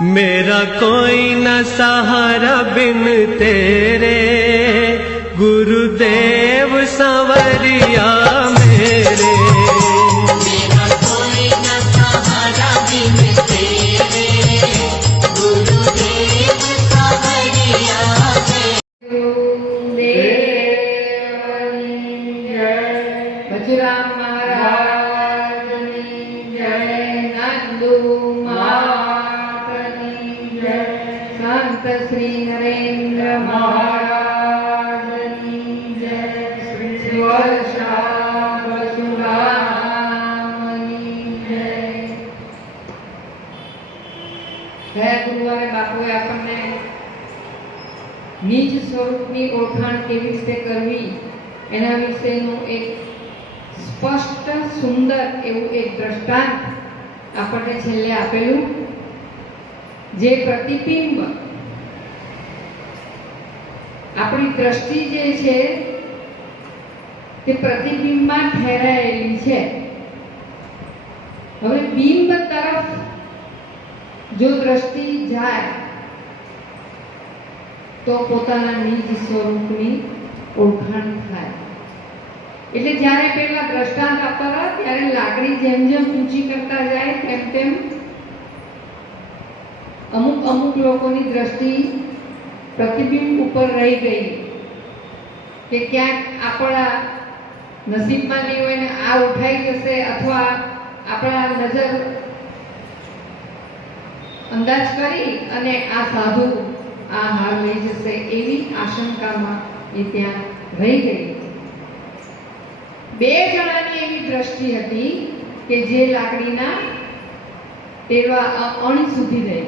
मेरा कोई न सहारा बिन तेरे, गुरुदेव संवरिया मेरे। मेरा कोई न सहारा बिन तेरे, गुरुदेव संवरिया मेरे। बजराम महाराज की जय, नंदू संत श्री नरेंद्र महाराज की जय, श्री वर्षा परशुराम की जय। ગુરુવારે બાપુએ આપણને નિજ સ્વરૂપની ઓળખાણ કેવી રીતે કરવી એના વિશેનું એક સ્પષ્ટ સુંદર એવું એક દ્રષ્ટાંત આપણને છેલ્લે આપેલું, જે પ્રતિબિંબ આપણી દ્રષ્ટિ જે છે તે પ્રતિબિંબમાં ઠેરાયેલી છે। હવે બિંબ તરફ જો દ્રષ્ટિ જાય તો પોતાના નિજ સ્વરૂપની ઓળખાણ થાય। એટલે જ્યારે પેલા દ્રષ્ટાંત આપતા હતા ત્યારે લાકડી જેમ જેમ ઊંચી કરતા જાય તેમ તેમ અમુક અમુક લોકોની દ્રષ્ટિ પ્રતિબિંબ ઉપર રહી ગઈ કે ક્યાંક આપણા નસીબમાં નહીં હોય ને આ ઉઠાઈ જશે, અથવા આપણા નજર અંદાજ કરી અને આ સાધુ આ હાર લઈ જશે એવી આશંકામાં એ ત્યાં રહી ગઈ। બે જણાની એવી દ્રષ્ટિ હતી કે જે લાકડીના તેરવા અણી સુધી રહી।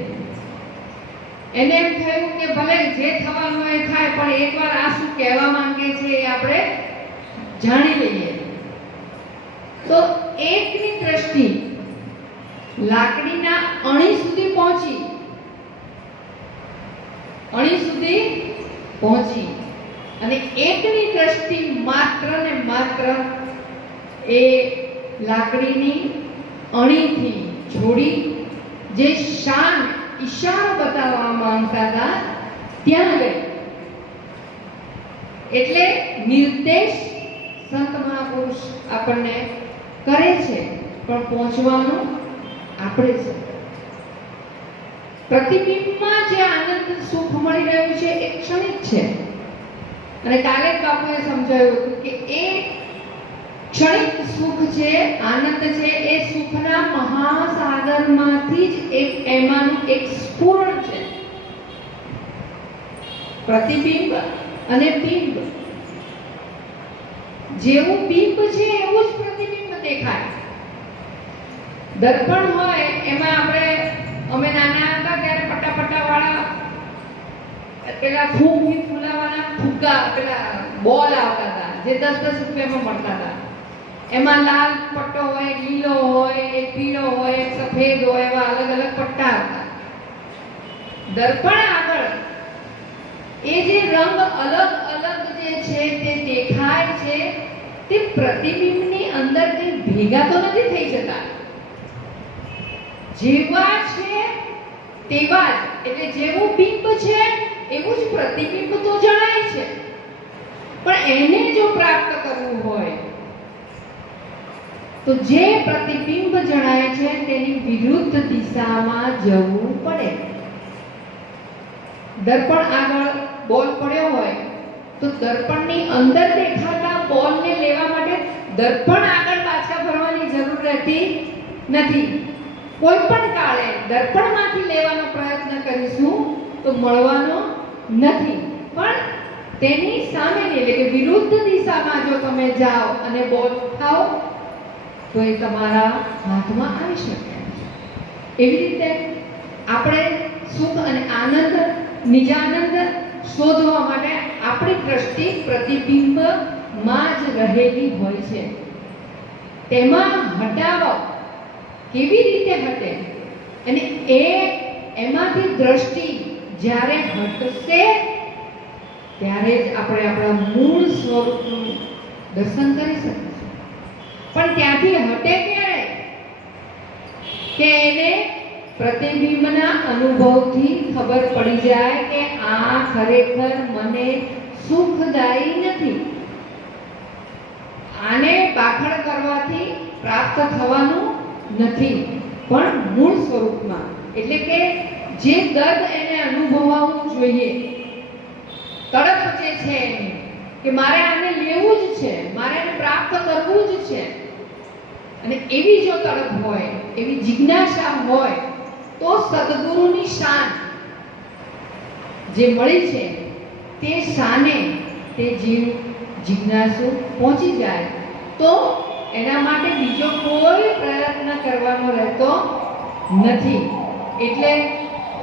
એને એમ થયું કે ભલે જે થવાનું એ થાય, પણ એકવાર આ શું કહેવા માંગે છે એ આપણે જાણી લઈએ। તો એકની દ્રષ્ટિ લાકડીના અણી સુધી પહોંચી, અને એકની દ્રષ્ટિ માત્ર ને માત્ર એ લાકડીની અણીથી જોડી જે શાન ઈશારો બતાવવા માંગતા હતા ત્યાં ગઈ। એટલે નિર્દેશ સંત મહાપુરુષ આપણને કરે છે, પણ પહોંચવાનું આપણે છે। પ્રતિબિંબમાં જે આનંદ સુખ મળી રહ્યું છે એ ક્ષણિક છે, અને કાલે જ બાપુએ સમજાવ્યું હતું કે એ ક્ષણિક સુખ છે, આનંદ છે, એ સુખના મહાસાગરમાંથી જ એક એમાંનું એક સ્ફુરણ છે। પ્રતિબિંબ અને બિંબ, જેવું બિંબ છે એવું જ પ્રતિબિંબ દેખાય। દર્પણ હોય એમાં અમે નાના હતા ત્યારે પટાપટા વાળા પેલા ફૂગથી ફૂલાવાના ફુગ્ગા, પેલા બોલ આવતા હતા જે 10-10 રૂપિયામાં મળતા હતા। એમાં લાલ પટ્ટો હોય, લીલો હોય, એક પીળો હોય, એક સફેદ હોય, એવા અલગ અલગ પટ્ટા હતા। દર્પણ આગળ એ જે રંગ અલગ અલગ જે છે તે દેખાય છે, તે પ્રતિબિંબની અંદર કંઈ ભેગા તો નથી થઈ જતા। જેવા છે તેવા જ, એટલે જેવું બિંબ છે એવું જ પ્રતિબિંબ તો જણાય છે, પણ એને જો પ્રાપ્ત કરવું હોય તો જે પ્રતિબિંબ જણાય છે તેની વિરુદ્ધ દિશામાં જવું પડે। દર્પણ આગળ બોલ પડ્યો હોય તો દર્પણની અંદર દેખાતા બોલને લેવા માટે દર્પણ આગળ પાછા ફરવાની જરૂર રહેતી નથી। કોઈ પણ કાળે દર્પણમાંથી લેવાનો પ્રયત્ન કરીશું તો મળવાનો નથી, પણ તેની સામેની એટલે કે વિરુદ્ધ દિશામાં જો તમે જાઓ અને બોલ ઉઠાવો તો એ તમારા હાથમાં આવી શકે। એવી રીતે આપણે સુખ અને આનંદ, નિજાનંદ શોધવા માટે આપણી દ્રષ્ટિ પ્રતિબિંબમાં જ રહેલી હોય છે। તેમાં હટાવો કેવી રીતે હટે, અને એમાંથી દ્રષ્ટિ જ્યારે હટશે ત્યારે જ આપણે આપણા મૂળ સ્વરૂપનું દર્શન કરી શકીશું। પણ ત્યાંથી હટે ક્યારે કે એને પ્રતિબિંબના અનુભવથી ખબર પડી જાય કે આ ખરેખર મને સુખદાયી નથી. આને પાખડ કરવાથી પ્રાપ્ત થવાનું નથી, પણ મૂળ સ્વરૂપમાં, એટલે કે જે દર્દ એને અનુભવવું જોઈએ, તડપ જે છે એની, કે મારે આને લેવું જ છે, મારે આને પ્રાપ્ત કરવું જ છે, અને એવી જો તડપ હોય, એવી જિજ્ઞાસા હોય, તો સદગુરુની શાન જે મળી છે તે શાને તે જીવ જિજ્ઞાસુ પહોંચી જાય તો એના માટે બીજો કોઈ પ્રયત્ન કરવાનો રહેતો નથી. એટલે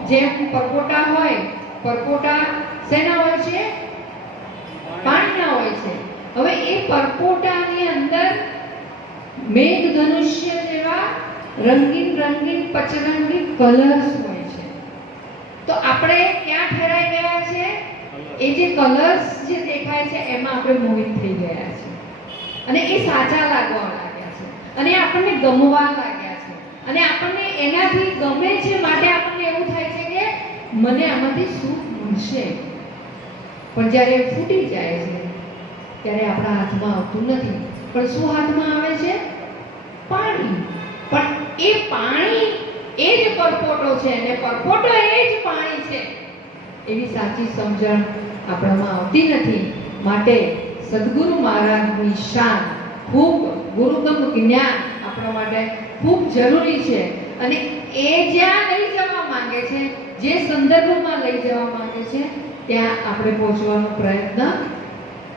જેમ પરપોટા હોય, પરપોટા શેના હોય છે? પાણીના હોય છે. હવે એ પરપોટાની અંદર મેઘધનુષ્ય જેવા રંગીન રંગીન પચરંગી કલર્સ હોય છે. તો આપણે ક્યાં ઠેરાઈ ગયા છે? એ જે કલર્સ જે દેખાય છે એમાં આપણે મોહિત થઈ ગયા છે, અને એ સાચા લાગવા લાગ્યા છે, અને આપણને ગમવા લાગ્યા છે, અને આપણને એનાથી ગમે છે, માટે આપણને એવું થાય છે કે મને આમાંથી સુખ મળશે. પણ જ્યારે ફૂટી જાય છે ત્યારે આપણા હાથમાં આવતું નથી. પણ શું હાથમાં આવે છે? પાણી. પણ એ પાણી એ જ પરપોટો છે, અને પરપોટો એ જ પાણી છે, એવી સાચી સમજણ આપણામાં આવતી નથી. માટે સદગુરુ મહારાજની શાન, ખૂબ ગુરુગમ જ્ઞાન આપણા માટે ખૂબ જરૂરી છે. અને એ જ્યાં લઈ જવા માંગે છે, જે સંદર્ભમાં લઈ જવા માંગે છે, ત્યાં આપણે પહોંચવાનો પ્રયત્ન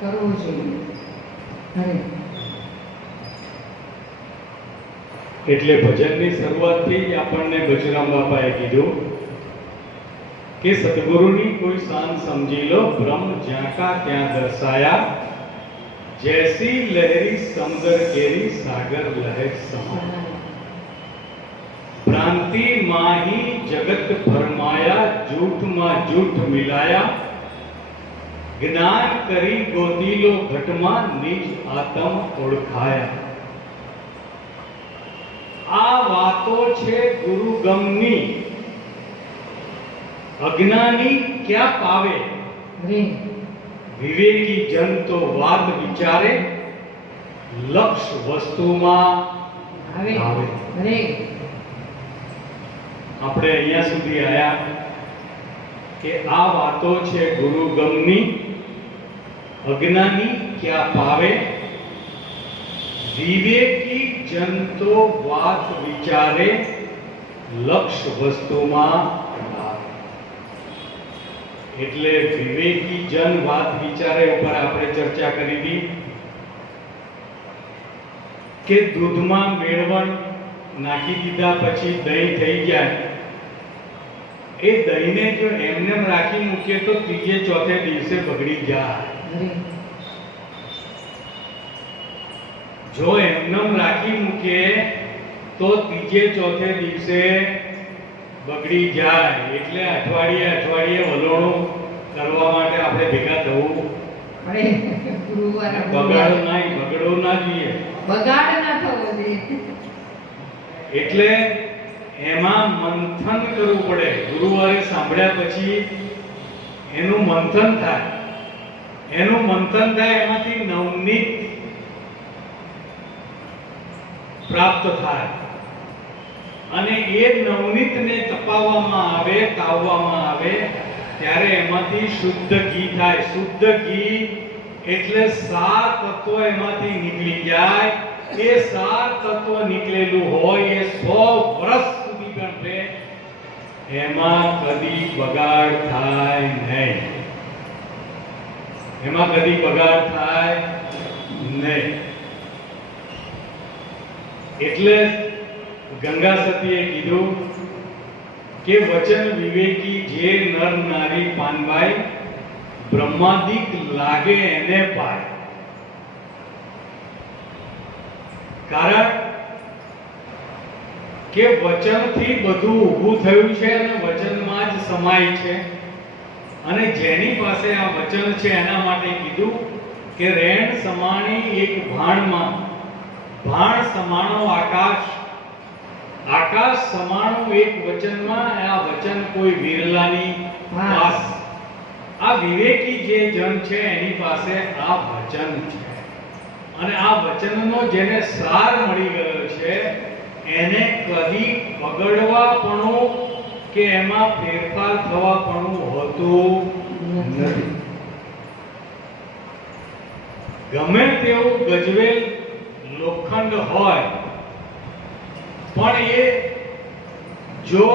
કરવો જોઈએ. અરે એટલે ભજનની શરૂઆતથી જ આપણને બચરામ બાપાએ કીધું કે સદગુરુની કોઈ શાન સમજી લો, બ્રહ્મ જ્યાં કા ત્યાં દર્શાયા, જૈસી લહેરી સમદર કેરી સાગર લહેર સમાયા, ભ્રાંતિ માહી જગત ભરમાયા, જૂઠ માં જૂઠ મિલાયા, જ્ઞાન કરી ગોદીલો ઘટમાં નિજ આત્મ ઓળખાયા. આ વાતો છે ગુરુગમની, અજ્ઞાની ક્યાં પાવે, વિવેકી જન તો વાત વિચારે, લક્ષ વસ્તુમાં આવે. આપણે અહીંયા સુધી આયા કે આ વાતો છે ગુરુગમની, અજ્ઞાની ક્યાં પાવે, વિવેકી જન તો વાત વિચારે, લક્ષ વસ્તુમાં આવે. એટલે વિવેકી જન વાત વિચારે ઉપર આપણે ચર્ચા કરી હતી કે દૂધમાં મેળવણ નાખી દીધા પછી દહીં થઈ જાય, એ દહીંને જો એમને રાખી મૂકીએ તો ત્રીજે ચોથે દિવસે બગડી જાય. જો એમને રાખી મૂકીએ તો ત્રીજે ચોથે દિવસે બગડી જાય. એટલે અઠવાડિયે વલોણું કરવા માટે આપણે ભેગા થવું. બગાડ ના જોઈએ, બગાડ ના થવો જોઈએ. એટલે એમાં મંથન કરવું પડે. ગુરુવારે સાંભળ્યા પછી એનું મંથન થાય, એમાંથી નવનીત પ્રાપ્ત થાય, અને એ નવનીતને તપાવવામાં આવે, કાવવામાં આવે, ત્યારે એમાંથી શુદ્ધ ઘી થાય. શુદ્ધ ઘી એટલે 7 તત્વો એમાંથી નીકળી જાય. એ 7 તત્વો નીકળેલું હોય એ 100 વર્ષ સુધી ગણશે, એમાં કદી બગાડ થાય નહીં. એટલે ગંગા સતીએ કીધું કે વચન વિવેકી જે નર નારી પાનભાઈ, બ્રહ્માદિક લાગે એને પાય. કારણ કે વચનથી બધું ઊભું થયું છે અને વચનમાં જ સમાય છે. અને જેની પાસે આ વચન છે એના માટે કીધું કે રેણ સમાણી એક ભાણમાં, ભાણ સમાણો આકાશ, આકાશ સમાણું એક વચનમાં, આ વચન કોઈ વિરલાની પાસ, આ વિવેકી જે જન છે એની પાસે આ વચન છે, અને આ વચનનો જેને સાર મળી ગયો છે એને કદી બગડવાપણું કે એમાં ફેરફાર થવાપણું હોતું નથી. ગમે તેવું ગજવેલ લોખંડ હોય પણ એ જો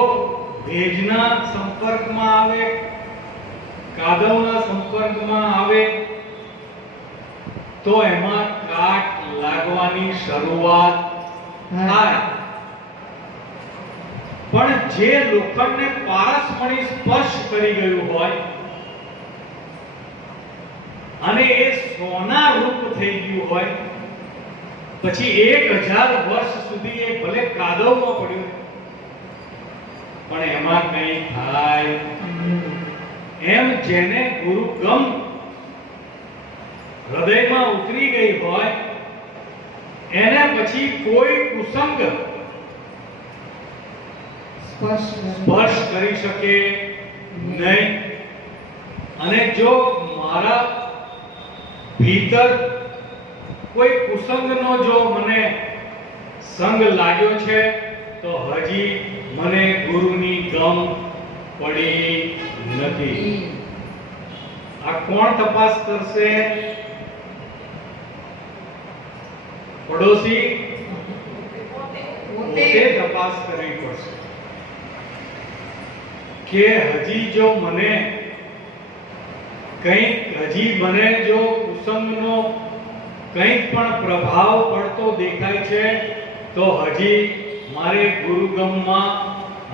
ભેજના સંપર્કમાં આવે, કાદવના સંપર્કમાં આવે તો એમાં કાટ લાગવાની શરૂઆત થાય. પણ જે લોખંડને પારસમણી સ્પર્શ કરી ગયું હોય અને એ સોના રૂપ થઈ ગયું હોય, પછી 1000 વર્ષ સુધી એ ભલે કાદવમાં પડ્યું પણ એમાં કંઈ થાય એમ જેને ગુરુગમ હૃદયમાં ઉતરી ગઈ હોય એને પછી કોઈ કુસંગ સ્પર્શ કરી શકે નહીં. અને જો મારા ભીતર કોઈ કુસંગનો જો મને સંગ લાગ્યો છે તો હજી મને ગુરુની ગમ પડી નથી. આ કોણ તપાસ કરશે? પડોશી પોતે તપાસ કરવી પડશે કે હજી જો મને કંઈક, હજી મને જો કુસંગનો કંઈક પણ પ્રભાવ પડતો દેખાય છે તો હજી મારે ગુરુગમમાં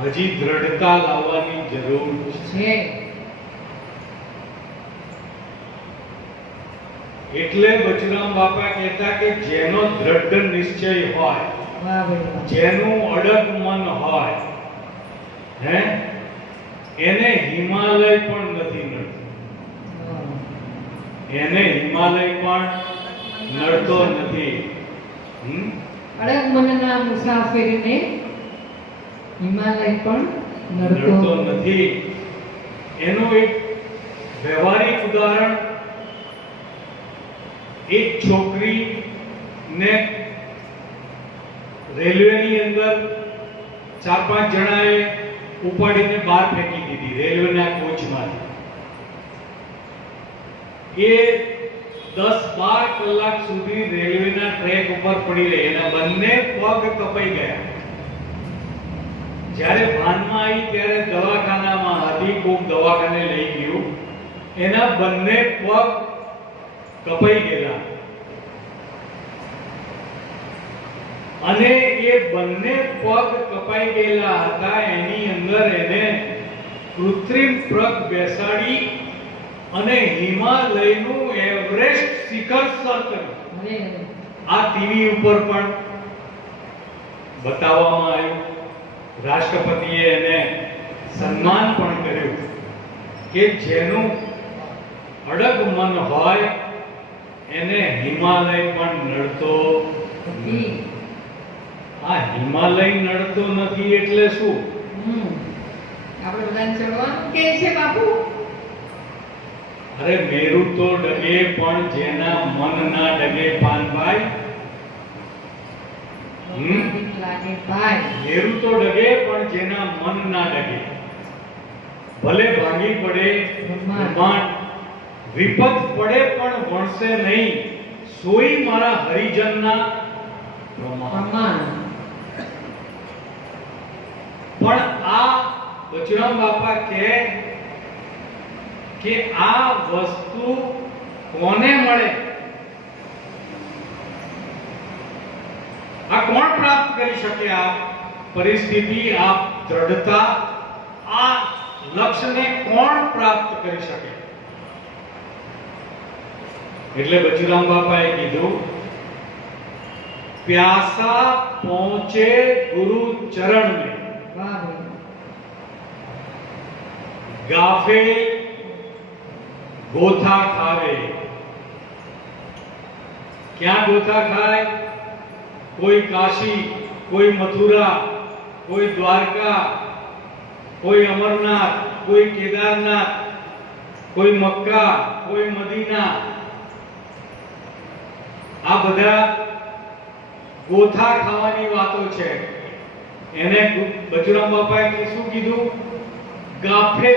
હજી દ્રઢતા લાવવાની જરૂર છે. એટલે બચરામ બાપા કહેતા કે જેનો દ્રઢ નિશ્ચય હોય, જેનું અડગ મન હોય, હે, એને હિમાલય પણ નથી નડતું. એને હિમાલય પણ નડતો નથી. અડગ મનના મુસાફિરને હિમાલય પણ નડતો નથી. એનું એક વ્યવહારિક ઉદાહરણ, એક છોકરી ને રેલવેની અંદર 4-5 જણાએ ઉપાડીને બહાર ફેંકી દીધી રેલવેના કોચમાંથી. એ 10-12 કલાક સુધી રેલવેના ટ્રેક ઉપર પડી રહી, એના બંને પગ કપાઈ ગયા. જ્યારે ભાનમાં આવી ત્યારે દવાખાનામાં હતી, કોક દવાખાને લઈ ગયું, એના બંને પગ કપાઈ ગયેલા. અને એ બંને પગ કપાઈ ગયેલા હતા, એની અંદર એને કૃત્રિમ પગ બેસાડી અને હિમાલયનું એવરેસ્ટ શિખર સર કર્યું. આ ટીવી ઉપર પણ બતાવવામાં આવ્યું. રાષ્ટ્રપતિએ એને સન્માન પણ કર્યું કે જેનું અડગ મન હોય એને હિમાલય પણ નડતો નથી. આ હિમાલય નડતો નથી એટલે શું? આપણે બધાને ચડવાનું કે છે બાપુ. અરે મેરુ તો ડગે પણ જેના મન ના ડગે પાનભાઈ. લાગે ભાઈ. મેરુ તો ડગે પણ જેના મન ના ડગે. ભલે ભાંગી પડે બ્રહ્માંડ, વિપત પડે પણ વણસે નહીં, સોઈ મારા હરિજનના પ્રમાણ. પણ આ બચરામ બાપા કહે કે આ વસ્તુ કોને મળે? આ કોણ પ્રાપ્ત કરી શકે? આ પરિસ્થિતિ, આ દ્રઢતા, આ લક્ષ્યને કોણ પ્રાપ્ત કરી શકે? એટલે બચરામ બાપાએ કીધું, प्यासा पहुंचे गुरु चरण में, गाफे गोथा खावे. क्या गोथा खाए? कोई काशी, कोई मथुरा, કોઈ દ્વારકા, કોઈ અમરનાથ, કોઈ કેદારનાથ, કોઈ મક્કા, કોઈ મદીના, આ બધા ગોથા ખાવાની વાતો છે. એને બચુરામ બાપાએ શું કીધું? ગાફે.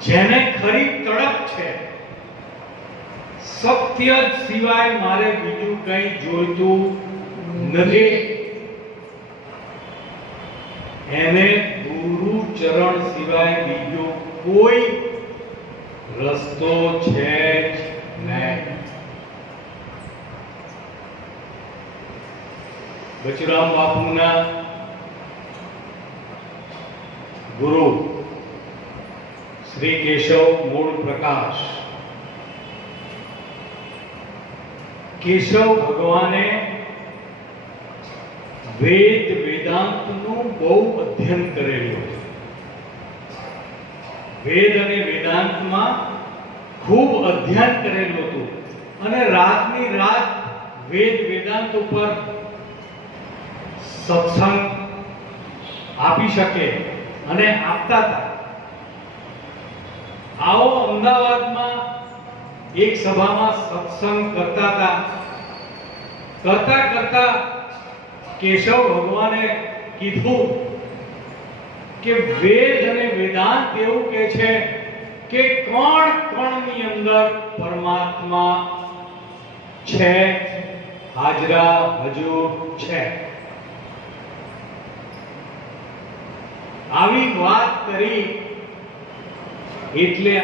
જેને ખરી તડપ છે, સત્ય સિવાય મારે બીજું કંઈ જોઈતું નથી, એને ગુરુ ચરણ સિવાય બીજો કોઈ રસ્તો છે જ નહીં. બચુરામ બાપુના ગુરુ શ્રી કેશવ મૂળ પ્રકાશ, કેશવ ભગવાને વેદ વેદાંતનું બહુ અધ્યયન કરેલું છે. વેદ અને વેદાંતમાં ખૂબ અધ્યયન કરેલું હતું અને રાતની રાત વેદ વેદાંત ઉપર સત્સંગ આપી શકે અને આપતા હતા. આવો અમદાવાદમાં એક સભામાં સત્સંગ કરતા કરતા કેશવ ભગવાને કીધું કે વેદ અને વેદાંત એવું કહે છે કે કણ કણની અંદર પરમાત્મા છે, હાજરા હજુર છે. આવી વાત કરી એટલે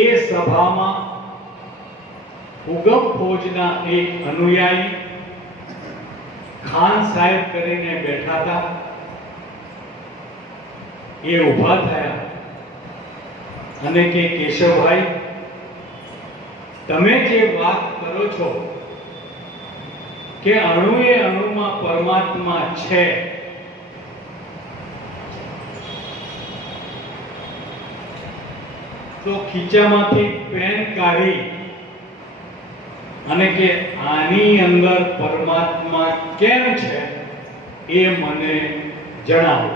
એ સભામાં ઉગમ ફોજના એક અનુયાયી ખાન સાહેબ કરીને બેઠા હતા. એ ઊભા થયા અને કે કેશવભાઈ, તમે જે વાત કરો છો કે અણુએ અણુમાં પરમાત્મા છે, તો ખીચામાંથી પેન કાઢી અને કે આની અંદર પરમાત્મા કેમ છે એ મને જણાવો.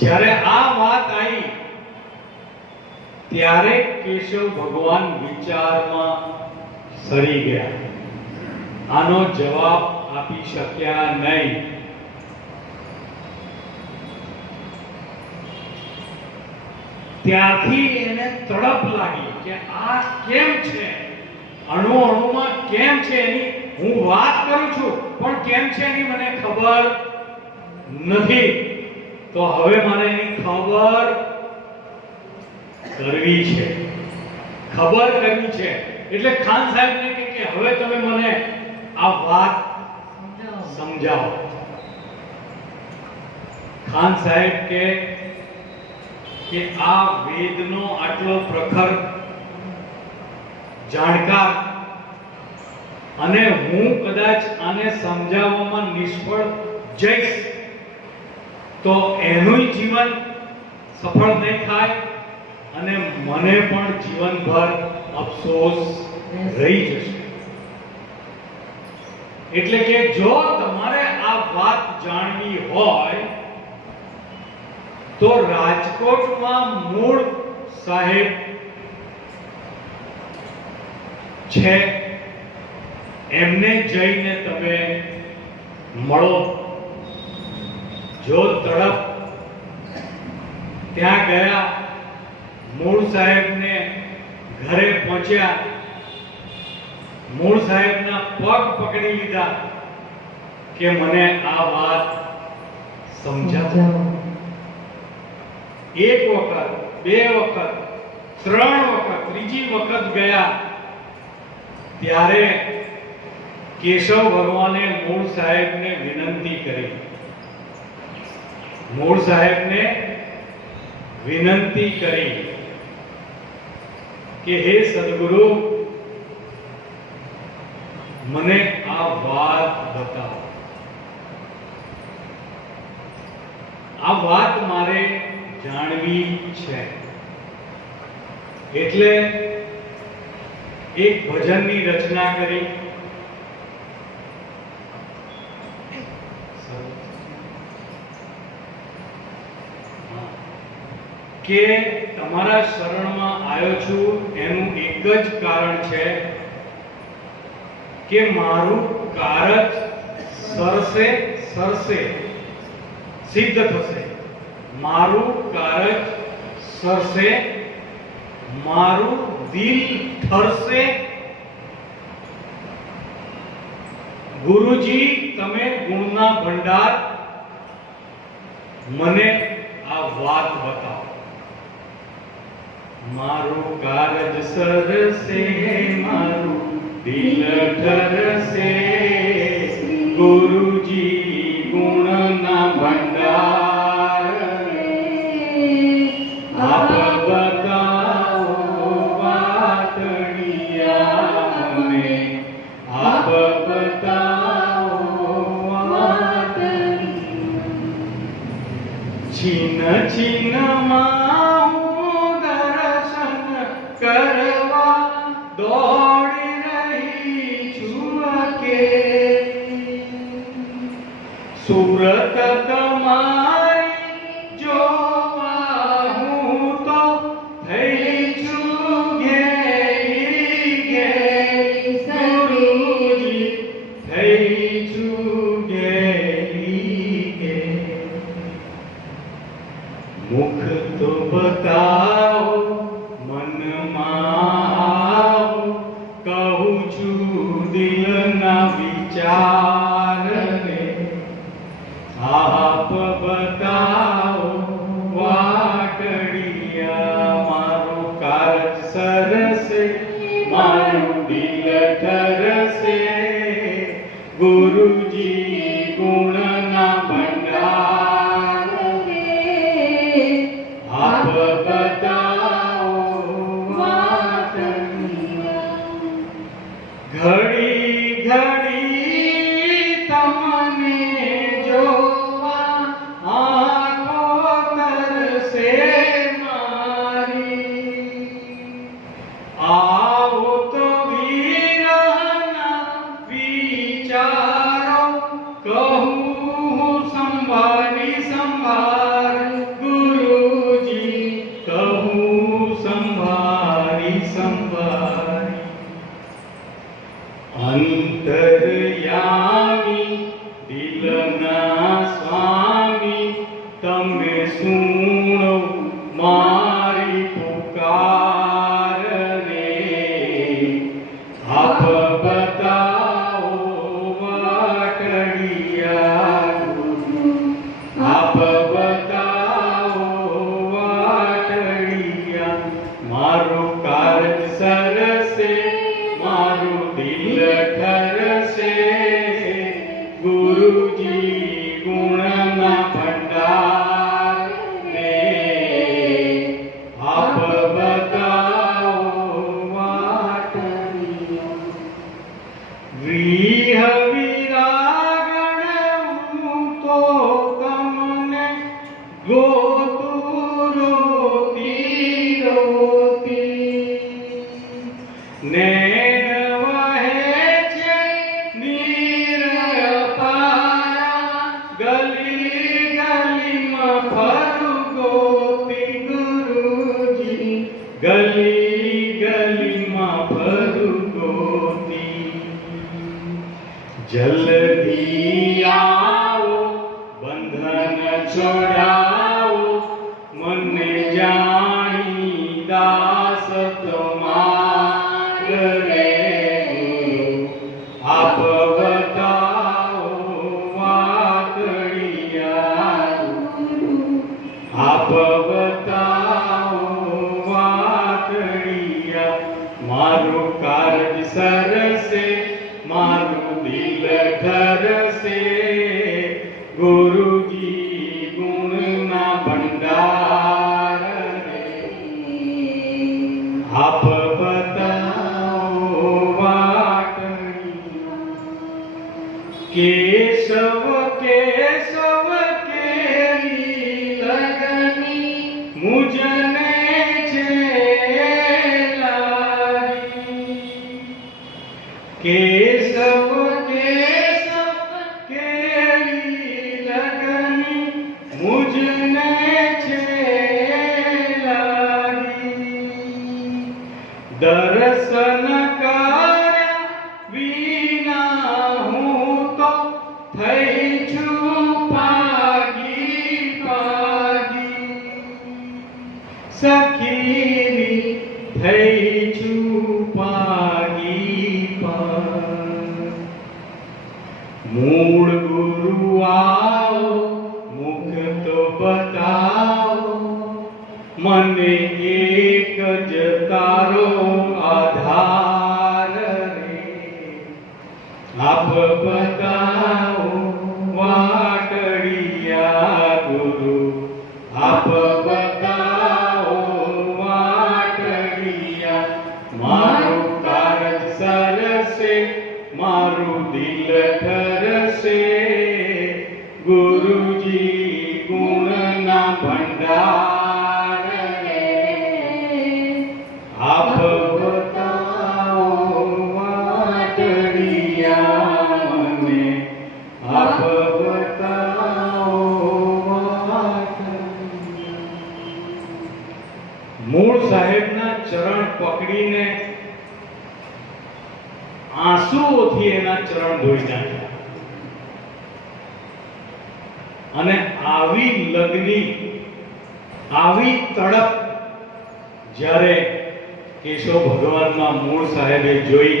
જ્યારે આ વાત આવી ત્યારે કેશવ ભગવાન વિચારમાં સરી ગયા. આનો જવાબ આપી શક્યા નહીં. ત્યારથી એને તડપ લાગી કે આ કેમ છે, અણુ અણુમાં કેમ છે, એની હું વાત કરું છું પણ કેમ છે એની મને ખબર નથી. તો હવે મને એની ખબર કરવી છે, ખબર કરવી છે. એટલે ખાન સાહેબને કે હવે તમે મને આ વાત સમજાવો. ખાન સાહેબ કે આ વેદનો આટલો પ્રખર જાણકાર અને હું કદાચ આને સમજાવવામાં નિષ્ફળ જઈશ તો એનું જીવન સફળ નહીં થાય અને મને પણ જીવનભર અફસોસ રહી જશે. એટલે કે જો તમારે આ વાત જાણવી હોય તો રાજકોટમાં મૂળ સાહેબ છે, એમને જઈને તમે મળો. જો તડપ ત્યાં ગયા, મૂળ સાહેબને ઘરે પહોંચ્યા, મૂળ સાહેબના પગ પકડી લીધા કે મને આ વાત સમજાવો. એક વખત, બે વખત, ત્રણ વખત, ત્રીજી વખત ગયા ત્યારે કેશવ ભગવાને મૂળ સાહેબને વિનંતી કરી. મૂળ સાહેબને વિનંતી કરી કે હે સદગુરુ, મને આ વાત બતાવો. આ વાત મારે જાણવી છે. એટલે એક ભજનની રચના કરી. કે તમારા શરણમાં આવ્યો છું એનું એક જ કારણ છે કે મારું કારજ સરસે સિદ્ધ થશે. મારું કારજ સરસે, મારું દિલ ઠરશે. ગુરુજી તમે ગુણના ભંડાર, મને આ વાત બતાવો. મારું કારજ સરસે, મારું દિલ ઠરશે. ગુરુજી ગુણના ભંડાર, આપ બતાવો વાતડિયા મને. આપ બતાવો વાતડિયા. છીન છીનમાં હું દર્શન કરવા દોડી રહી છું કે સુરત તમારી જોવા હું તો થઈ છું ઘેરી ગુરુજી, થઈ છું ઘેરી. મુખ તો બતાવો, મનમાં આવો, કહું છું દિલના વિચાર રે. આપ બતાવો વાટડિયા, મારું કારજ સરસે, મારું દિલ ઠરશે. ગુરુજી ગુણના ભંડાર, આપ બતાવો વાટડિયા. ઘડી ઘડી તમને જોવા આંખો તરસે મારી. આવો તો વીરના વિચારો કહું સંભાળી સંભાળ. ગુરુજી કહું સંભાળી સંભાળી. અંતર્યામી દિલના સ્વામી, તમે સુણો મારી પુકાર રે. આપ બતાવો વાટડિયા, આપ બતાવો વાટડિયા. મારું કારજ સરસે, મારું દિલ ઠરશે. ગુરુજી ગુણના ભંડાર રે. આપ બતાવો વાટડિયા. વિહ વિરાગણ હું તો તમને ગોતું રોતી રોતી. નૈન વહે છે નીર અપારા, ગલી ગલીમાં ફરું ગોતી. ગુરુજી ગલી ગલીમાં ફરું ગોતી. જલ્દી આવો, બંધન છોડાવો, મને જાણી દાસ તમાર રે. આપ બતાવો વાતડિયા, આપ બતાવો વાતડિયા. મારું કારજ સરસે, મારું દિલ ઠરશે. ગુરુજી ગુણના ભંડાર રે. આપ બતાવો વાટડિયા. કેશવ કેશવ કેરી લગની મુજને છે લારી. કેશવ કેશવ કેવી લગની મુજને છે લાગી દર્શન કર્યા વિના હું તો થઈ છું પાગી પાગી સખીની થઈ છું પાગી પાગી મૂળ ગુરુ આવો મુખ તો બતાવો મને એક જ તારો આધાર રે આપ બતાવો વાટડિયા ગુરુ આપ બતાવો વાટડિયા મારું કારજ સરસે મારું દિલ ઠરસે ગુરુજી ગુણના ભંડાર રે આપ બતાવો વાટડિયા મને આપ બતાવો વાટડિયા મૂળ સાહેબના ચરણ પકડીને આંસુઓથી એના ચરણ ધોઈ નાખ્યા અને આવી લગ્ની આવી તડપ જ્યારે કેશવ ભગવાનમાં મૂળ સાહેબે જોઈ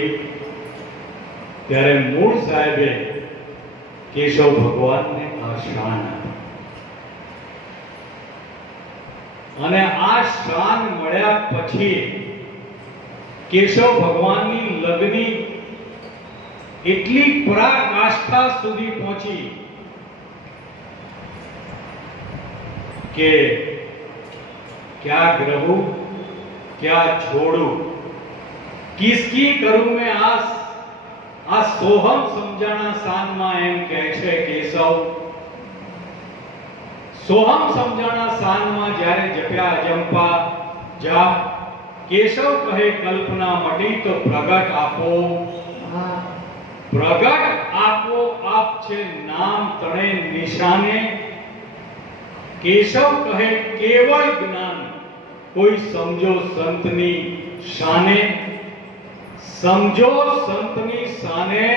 ત્યારે મૂળ સાહેબે કેશવ ભગવાનને આ શાન આપી અને આ શાન મળ્યા પછી કેશવ ભગવાનની લગ્ની એટલી પરાકાષ્ઠા સુધી પહોંચી કે क्या ग्रहूं क्या छोड़ूं किसकी करूं मैं आस आ सोहम समझाना शान में एम कहे छे केशव सोहम समझाना शान में જ્યારે જપ્યા અજંપા જાપ કેશવ કહે કલ્પના મટી તો પ્રગટ આપો પ્રગટ આપો આપ છે નામ તણે નિશાને केशव कहे केवल ज्ञान कोई समझो संतनी शाने समझो संतनी शाने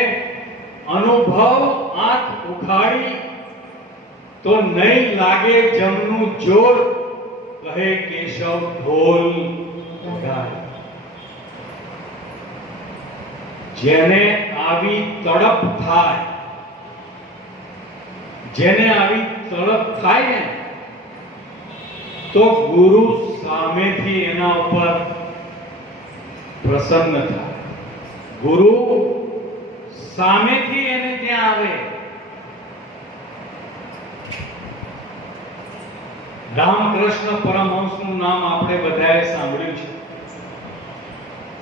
अनुभव आंख उखाड़ी तो नहीं लागे जमनु जोर कहे केशव ढोल वगाड़े जेने आवी तड़प थाय जेने आवी तड़प थाय ने तो गुरु सामेथी एना ऊपर प्रसन्न था गुरु सामेथी एने ત્યાં આવે રામકૃષ્ણ પરમહંસનું નામ આપણે બધાએ સાંભળ્યું છે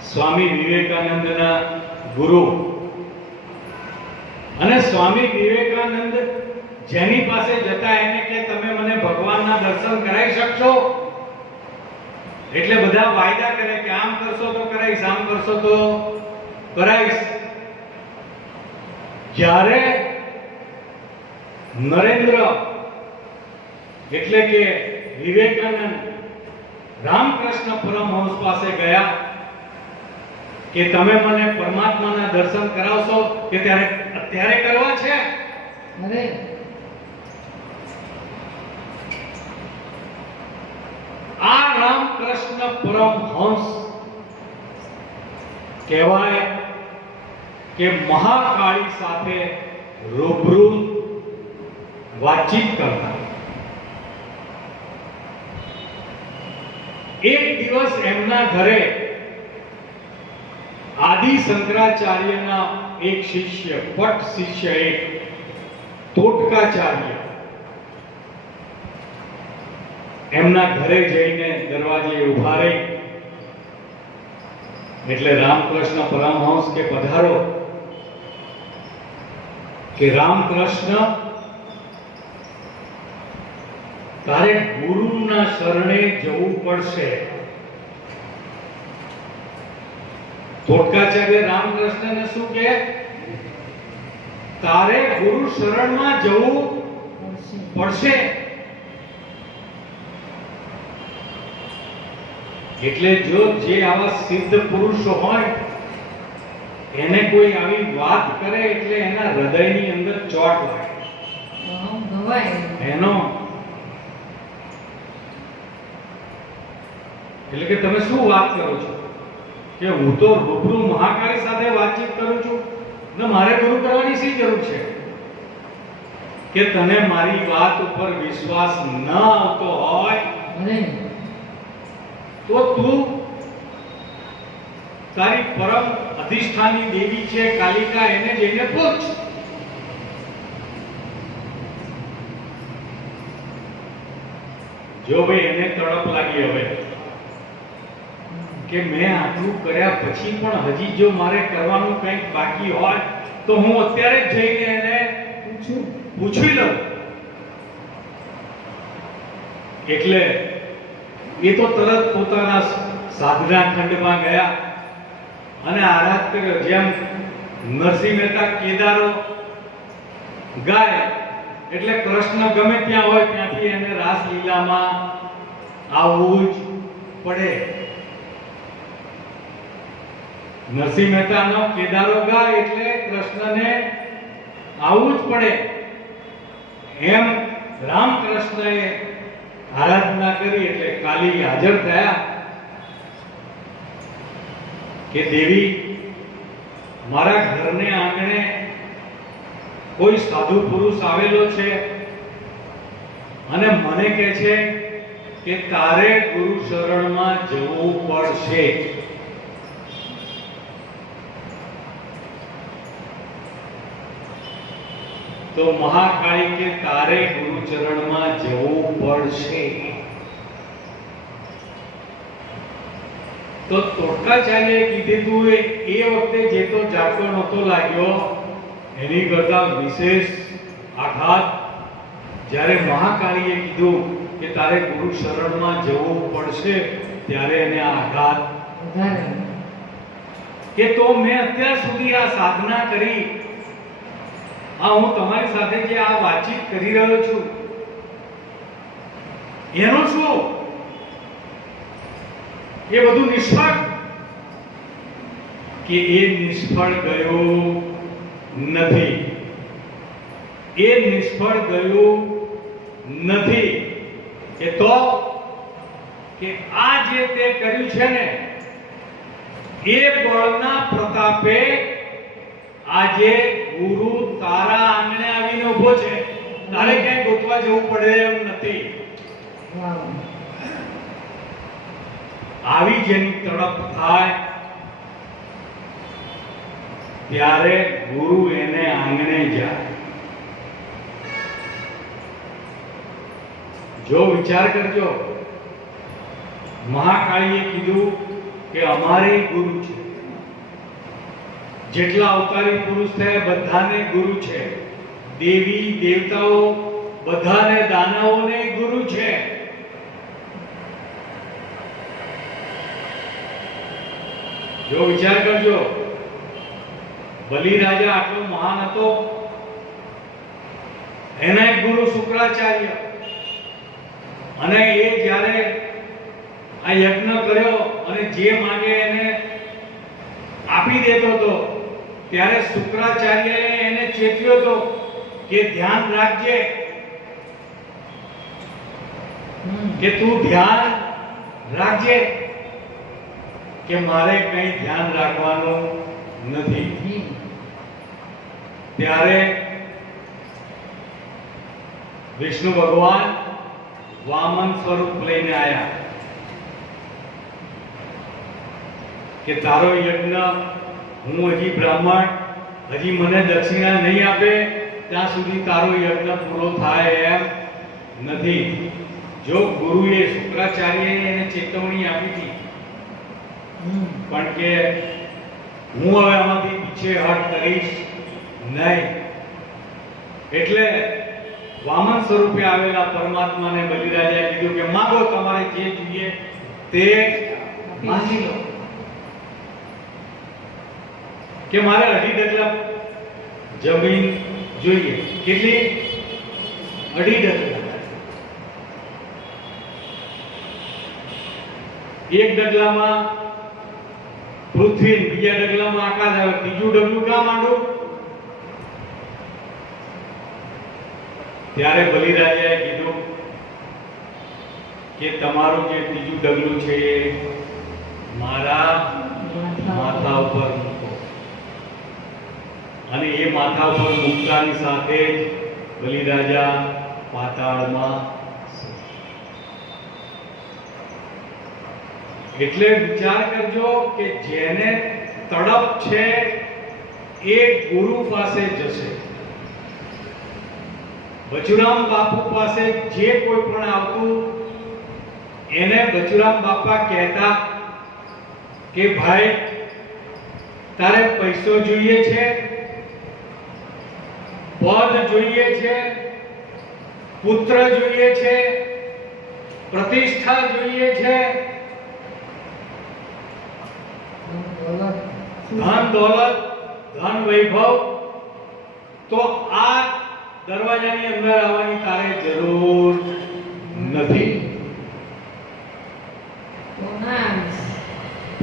સ્વામી વિવેકાનંદના ગુરુ અને સ્વામી વિવેકાનંદ જેની પાસે જતા એને કે તમે મને ભગવાનના દર્શન કરાવી શકશો એટલે બધા વાયદા કરે કે આમ કરશો તો કરાવીશ આમ કરશો તો કરાવીશ જ્યારે નરેન્દ્ર એટલે કે વિવેકાનંદ રામકૃષ્ણ પરમહંસ પાસે ગયા કે તમે મને પરમાત્માના દર્શન કરાવશો કે ત્યારે અત્યારે કરવા છે અરે આ રામકૃષ્ણ પરમહંસ કહેવાય કે મહાકાળી સાથે રૂબરૂ વાતચીત કરતા એક દિવસ એમના ઘરે આદિ શંકરાચાર્યના એક શિષ્ય પટ શિષ્ય એક તોટકાચાર્ય એમના ઘરે જઈને દરવાજે ઊભા રહી એટલે રામકૃષ્ણ પરમહંસ કે પધારો કે રામકૃષ્ણ તારે ગુરુના શરણે જવું પડશે ધોળકાચાર્ય રામકૃષ્ણને શું કહે? તારે ગુરુ શરણમાં જવું પડશે. એટલે જો જે આવા સિદ્ધ પુરુષો હોય એને કોઈ આવી વાત કરે એટલે એના હૃદયની અંદર ચોટ લાગે. ભવાય. એનો એટલે કે તમે શું વાત કરો છો કે હું તો રૂબરૂ મહાકાળી સાથે વાતચીત કરું છું ને મારે ગુરુ કરવાની શી જરૂર છે? કે તને મારી વાત ઉપર વિશ્વાસ ન આવતો હોય તો તું તારી પરમ અધિષ્ઠાની દેવી છે કાલિકા, એને જઈને પૂછ. જો ભાઈ એને તડપ લાગી હવે કે મેં આટલું કર્યા પછી પણ હજી જો મારે કરવાનું કંઈક બાકી હોય તો હું અત્યારે જ જઈને એને પૂછી લઉં. એટલે એ તો તરત પોતાના સાધના ખંડમાં ગયા અને આરાધ કર્યો. જેમ નરસિંહ મહેતા કેદારો ગાય એટલે કૃષ્ણ ગમે ત્યાં હોય ત્યાંથી એને રાસલીલામાં આવવું જ પડે. નરસિંહ મહેતાનો કેદારો ગાય એટલે કૃષ્ણને આવવું જ પડે. એમ રામકૃષ્ણએ આરાધના કરી એટલે કાલી હાજર થયા કે દેવી, મારા ઘરને આંગણે કોઈ સાધુ પુરુષ આવેલો છે અને મને કહે છે કે તારે ગુરુ શરણમાં જવું પડશે. તો મહાકાળી કે તારે ગુરુ ચરણમાં જવું પડશે. તો તોડકાચાર્યએ કીધું એ વખતે જે તો જાતો નહોતો લાગ્યો એની કરતા વિશેષ આઘાત જ્યારે મહાકાળીએ કીધું કે તારે ગુરુ શરણમાં જવું પડશે ત્યારે એને આ આઘાત કે તો મેં અત્યાર સુધી આ સાધના કરી, હું તમારી સાથે જે આ વાતચીત કરી રહ્યો છું એનું શું? એ બધું નિષ્ફળ. કે એ નિષ્ફળ ગયું નથી. એ નિષ્ફળ ગયું નથી. એ તો કે આ જે તે કર્યું છે ને એ બળના પ્રતાપે આજે ગુરુ તારા આંગણે આવીને ઉભો છે. તારે ક્યાંય ગોતવા જવું પડે એમ નથી. આવી જેની તડપ થાય ત્યારે ગુરુ એને આંગણે જાય. જો વિચાર કરજો, મહાકાળીએ કીધું કે અમારે ગુરુ છે. જેટલા અવતારી પુરુષ થયા બધાને ગુરુ છે. દેવી દેવતાઓ બધાને દાનવોને ગુરુ છે. જો વિચાર કરજો, બલિ રાજા આટલો મહાન હતો, એના એક ગુરુ શુક્રાચાર્ય, અને એ જ્યારે આ યજ્ઞ કર્યો અને જે માંગે એને આપી દેતો હતો ત્યારે શુક્રાચાર્યએ એને ચેતવ્યો હતો કે ધ્યાન રાખજે, કે તું ધ્યાન રાખજે કે મારે કંઈ ધ્યાન રાખવાનું નથી. ત્યારે વિષ્ણુ ભગવાન વામન સ્વરૂપ લઈને આવ્યા કે તારો યજ્ઞ હું હજી બ્રાહ્મણ, હજી મને દક્ષિણા નહીં આપે ત્યાં સુધી તારો યજ્ઞ પૂરો થાય એમ નથી. જો ગુરુએ શુક્રાચાર્યએ એને ચેતવણી આપી હતી પણ કે હું હવે આમાંથી પીછેહટ કરીશ નહીં, એટલે વામન સ્વરૂપે આવેલા પરમાત્માને બલિરાજાએ કીધું કે માંગો, તમારે જે જોઈએ તે માંગી લો. કે મારે 2.5 ડગલા જમીન જોઈએ. કેટલી? 2.5 ડગલા. એક ડગલામાં પૃથ્વી, બીજા ડગલામાં આકાશ આવે, ત્રીજું ડગલું ક્યાં માંડું? ત્યારે બલિરાજાએ કીધું કે તમારું જે ત્રીજું ડગલું છે એ મારા માથા ઉપર મૂકો. અને એ માથા ઉપર મૂકતાની સાથે જ બલિરાજા પાતાળમાં. એટલે વિચાર કરજો કે જેને તડપ છે એ ગુરુ પાસે જશે. બચુરામ બાપુ પાસે જે કોઈ પણ આવતું એને બચુરામ બાપા કહેતા કે ભાઈ તારે પૈસો જોઈએ છે, પદ જોઈએ છે, પુત્ર જોઈએ છે, પ્રતિષ્ઠા જોઈએ છે, ધન દોલત, ધન વૈભવ, તો આ દરવાજાની અંદર આવવાની તારે જરૂર નથી.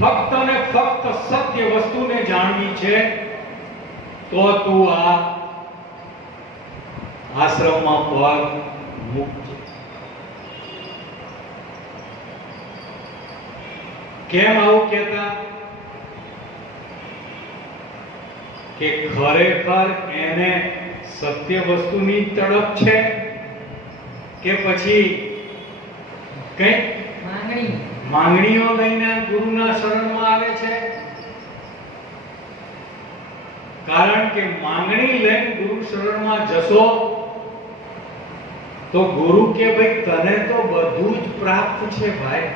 ફક્ત ને ફક્ત સત્ય વસ્તુને જાણવી છે તો તું આ આશ્રમમાં પગ મૂકજે. કેમ આવું કહેતા? કે ખરેખર એને સત્ય વસ્તુની તડપ છે કે પછી કઈ માંગણીઓ લઈને ગુરુના શરણમાં આવે છે? કારણ કે માંગણી લઈને ગુરુ શરણમાં જશો તો ગુરુ કે ભાઈ તને તો બધું જ પ્રાપ્ત છે ભાઈ.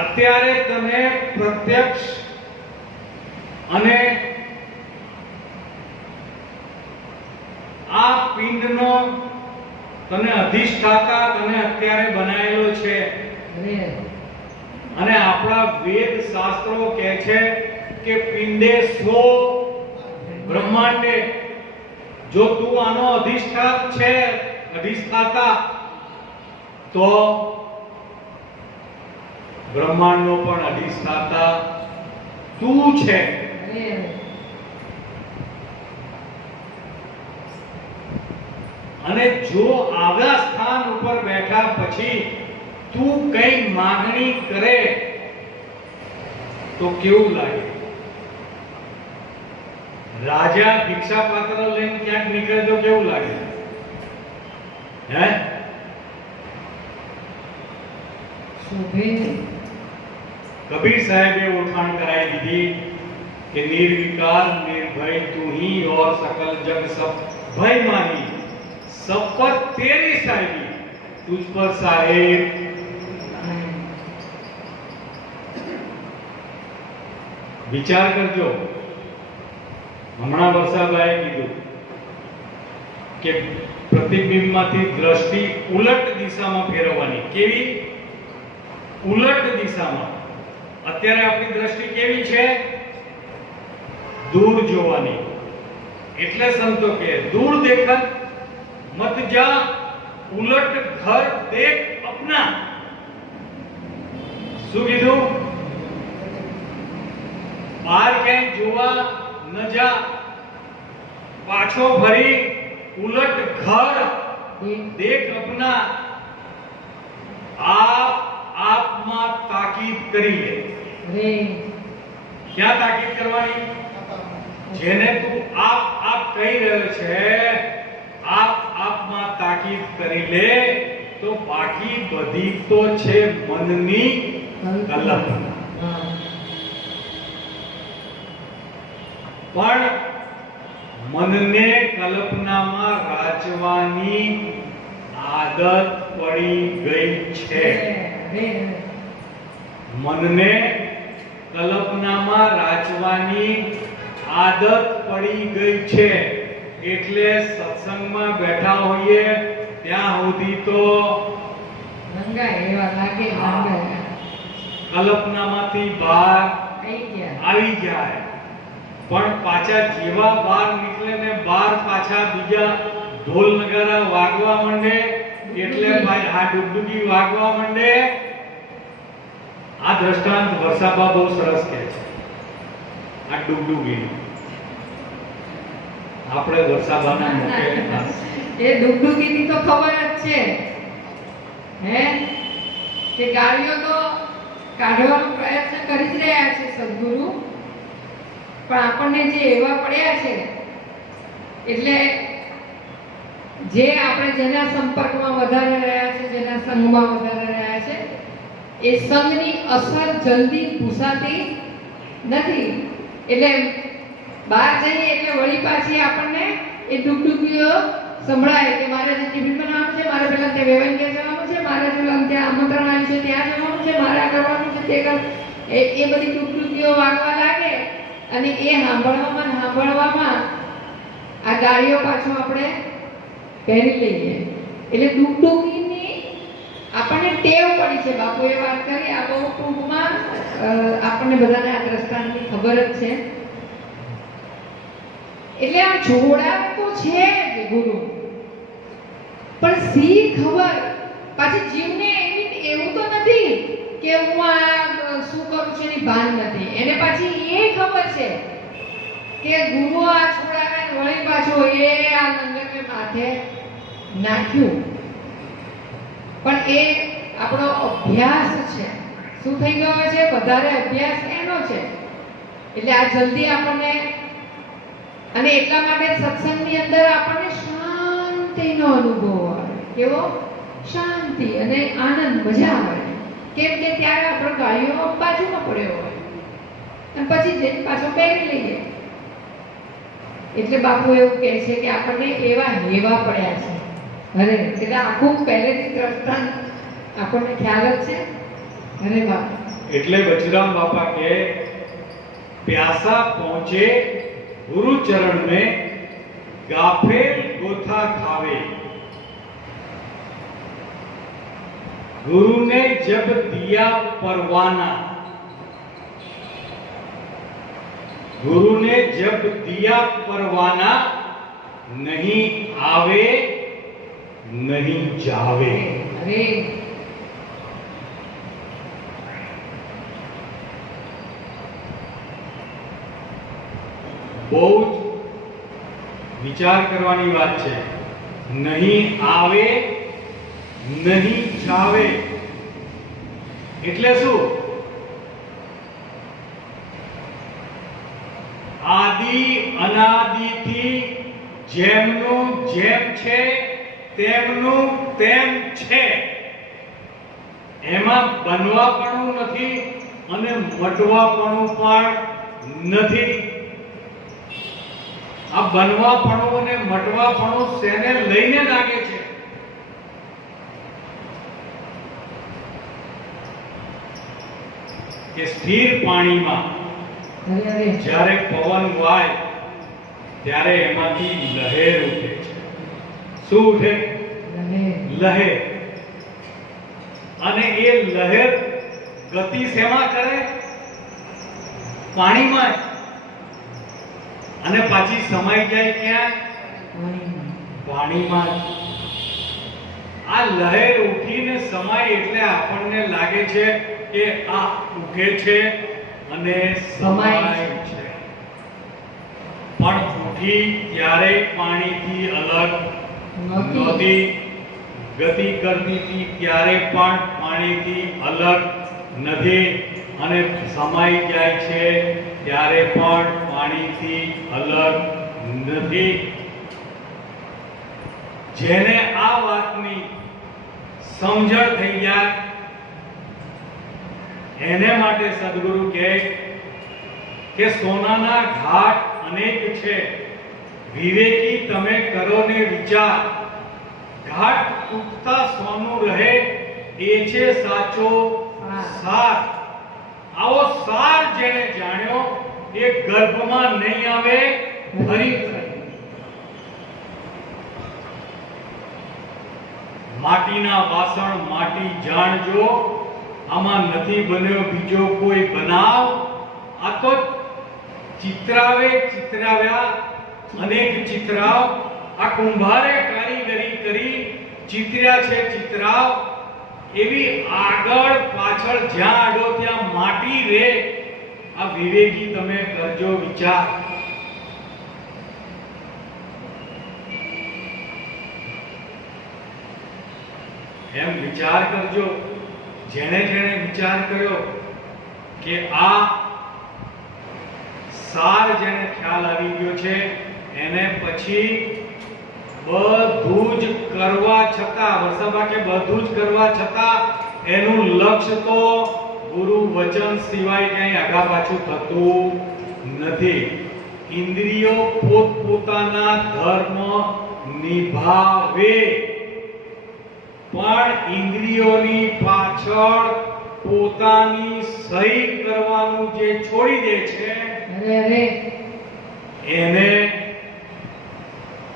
અત્યારે તને પ્રત્યક્ષ અને આ પિંડનો તને અધિષ્ઠાતા તને અત્યારે બનાવેલો છે. અને આપણા વેદ શાસ્ત્રો કહે છે કે પિંડે સો બ્રહ્માંડે. જો તું આનો અધિષ્ઠાત છે, અધિષ્ઠાતા, તો બ્રહ્માંડનો પણ અધિષ્ઠાતા તું છે. અને જો આવા સ્થાન ઉપર બેઠા પછી તું કઈ માંગણી કરે તો કેવું લાગે? રાજા ભિક્ષા પાત્ર લઈને ક્યાંક નીકળે તો કેવું લાગે? હે? કબીર સાહેબે ઓળખાણ કરાવી દીધી કે નિર્વિકાર નિર્ભય તું ही और सकल जग सब भय माही, सब पर तेरी साहिबी, तुझ पर साहेब. વિચાર કરજો. હમણાં વર્ષાભાઈએ કીધું કે પ્રતિબિંબમાંથી દ્રષ્ટિ ઉલટ દિશામાં ફેરવવાની. કેવી? ઉલટ દિશામાં. અત્યારે આપણી દ્રષ્ટિ કેવી છે? દૂર જોવાની. એટલે સંતો કે દૂર દેખત મત જા, ઉલટ ઘર દેખ અપના. શું કીધું? બહાર ક્યાંય જોવા ન જા, પાછો ફરી ઉલટ ઘર દેખ અપના. આપમાં તાકીદ કરી લે. ક્યાં તાકીદ કરવાની? જેને તું આપ કહી રહ્યો છે, આપમાં તાકીદ કરી લે તો બાકી બધી તો છે મનની કલ્પના. પણ મનને કલ્પનામાં રાચવાની આદત પડી ગઈ છે. મનને કલ્પનામાં રાચવાની આદત પડી ગઈ છે. એટલે સત્સંગમાં બેઠા હોઈએ ત્યાં સુધી તો કલ્પનામાંથી બહાર આવી ગયા. આવી જાય, પણ પાછા જેવા બહાર નીકળે ને બહાર પાછા બીજા ઢોલ નગારા વાગવા માંડે એટલે ભાઈ આ ડુગડુગી વાગવા માંડે. આ દ્રષ્ટાંત વર્ષાબા બહુ સરસ કહે છે, આ ડુગડુગી. આપણે વર્ષાબાના મોટે એ ડુગડુગીની તો ખબર જ છે હે કે ગાળીઓ તો કાઢવાનો પ્રયત્ન કરી જ રહ્યા છે સદગુરુ, પણ આપણને જે એવા પડ્યા છે એટલે જે આપણે જેના સંપર્કમાં વધારે રહ્યા છે, જેના સંગમાં વધારે રહ્યા છે, એ સંગની અસર જલ્દી ભૂસાતી નથી. એટલે બહાર જઈએ એટલે વળી પાછી આપણને એ ડુગડુગીઓ સંભળાય કે મારે જે ટિફિન બનાવવાનું છે, મારે પેલા ત્યાં વેવાઈને ત્યાં જવાનું છે, મારે પેલા ત્યાં આમંત્રણ આવ્યું છે ત્યાં જવાનું છે, મારે આ કરવાનું છે તે કર, એ બધી ડુગડુગીઓ વાગવા લાગે અને એ સાંભળવામાં આ ગાડીઓ પાછો આપણે પહેરી લઈએ. એટલે ડુગડુગીની આપણને ટેવ પડી છે. બાપુએ વાત કરી, આ બહુ ટૂંકમાં આપણને બધાને આ દ્રષ્ટાંતની ખબર જ છે. એટલે આમ જોડાવું તો છે જ ગુરુ, પણ સી ખબર પાછી જીવને એવું તો નથી કે હું આ શું કરું છું એની ભાન નથી. એને પાછી એ ખબર છે કે ગુરુ આ છોડાને વળી પાછો એ આ નંદને માથે નાખ્યું. પણ એ આપણો અભ્યાસ છે. શું થઈ ગયો છે? વધારે અભ્યાસ એનો છે. એટલે આ જલ્દી આપણને, અને એટલા માટે સત્સંગની અંદર આપણને શાંતિનો અનુભવ આવે. કેવો? શાંતિ અને આનંદ, મજા આવે. કેમ કે ત્યારે આપણો ગાડીઓ બાજુમાં પડ્યો હોય અને પછી જઈને પાછો પહેરી લઈએ. એટલે બાપુ એવું કહે છે કે આપણને એવા હેવા પડ્યા છે. અરે એટલે આખું પહેલેથી દ્રષ્ટાંત આપણને ખ્યાલ જ છે. અરે બાપ, એટલે બચરામ બાપા કે પ્યાસા પહોંચે गुरु चरण में गाफेल गोथा खावे, गुरु ने जब दिया परवाना, गुरु ने जब दिया परवाना, नहीं आवे नहीं जावे. અરે બહુ જ વિચાર કરવાની વાત છે. નહીં આવે નહીં જાવે એટલે શું? આદિ અનાદિથી જેમનું જેમ છે તેમનું તેમ છે. એમાં બનવાપણું નથી અને મટવાપણું પણ નથી. આ બનવાપણું અને મટવાપણું શેને લઈને લાગે છે? કે સ્થિર પાણીમાં જ્યારે પવન વાય ત્યારે એમાંથી લહેર ઉઠે છે. શું ઉઠે? લહેર. અને એ લહેર ગતિ શેમાં કરે? પાણીમાં. અને પાછી સમાઈ જાય ક્યાં? પાણીમાં. આ લહેર ઉઠીને સમાય એટલે આપણને લાગે છે કે આ ઉઠે છે અને સમાય છે, પણ ઉઠી ત્યારે પાણીથી અલગ નહોતી, ગતિ કરતી હતી ત્યારે પણ પાણીથી અલગ નથી, અને સમાઈ જાય છે ત્યારે પણ પાણીથી અલગ નથી. જેને આ વાતની સમજણ થઈ જાય એને માટે સદગુરુ કહે કે સોનાના ઘાટ અનેક છે, વિવેકી તમે કરો ને વિચાર. ઘાટ તૂટતા સોનું રહે એ છે સાચો સાર. આવો સાર જેને જાણ્યો એ ગર્ભમાં નહીં આવે ફરી. માટીના વાસણ માટી જાણજો, આમાં નથી બન્યો બીજો કોઈ બનાવ, આ તો ચિતરાવ્યા અનેક ચિતરાવ, આ કુંભારે કારીગરી કરી ચિતર્યા છે ચિતરાવ, એવી આગળ પાછળ જ્યાં આડો ત્યાં માટી રે, આ વિવેકી તમે કરજો વિચાર. એમ વિચાર કરજો. જેણે વિચાર કર્યો કે આ સાર જેને ખ્યાલ આવી ગયો છે એને પછી બધું જ કરવા છતાં, વરસાબા કે બધું જ કરવા છતાં એનું લક્ષ્ય તો ગુરુ વચન સિવાય ક્યાંય આગા પાછું થતું નથી. ઇન્દ્રિયો પોતપોતાના ધર્મ નિભાવે, પણ ઇન્દ્રિયોની પાછળ પોતાની સહી કરવાનું જે છોડી દે છે એને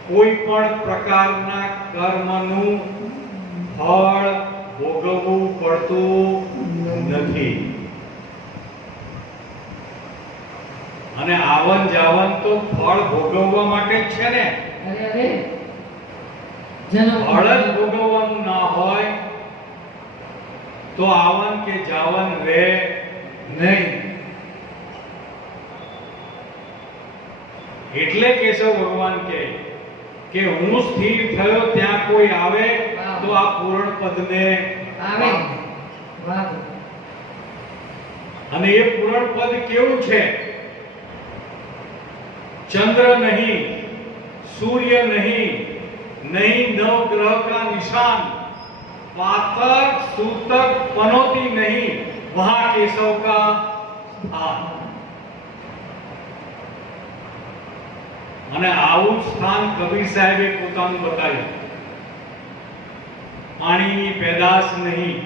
કોઈ પણ પ્રકારના કર્મનું ફળ ભોગવવું પડતું નથી. અને આવન જાવન તો ફળ ભોગવવા માટે જ છે ને. ફળ જ ભોગવવાનું ના હોય તો આવન કે જાવન રહે નહીં. એટલે કેશવ ભગવાન કે હું સ્થિર થયો ત્યાં કોઈ આવે તો આ પૂર્ણ પદને આવે. અને એ પૂર્ણ પદ કેવું છે? चंद्र नहीं, सूर्य नहीं, नहीं नव ग्रह का निशान, पातक सूतक पनौती नहीं, वहां केशव का स्थान. અને આવું સ્થાન કબીર સાહેબે પોતાનું બતાવ્યું. પાણીની પેદાશ નહીં,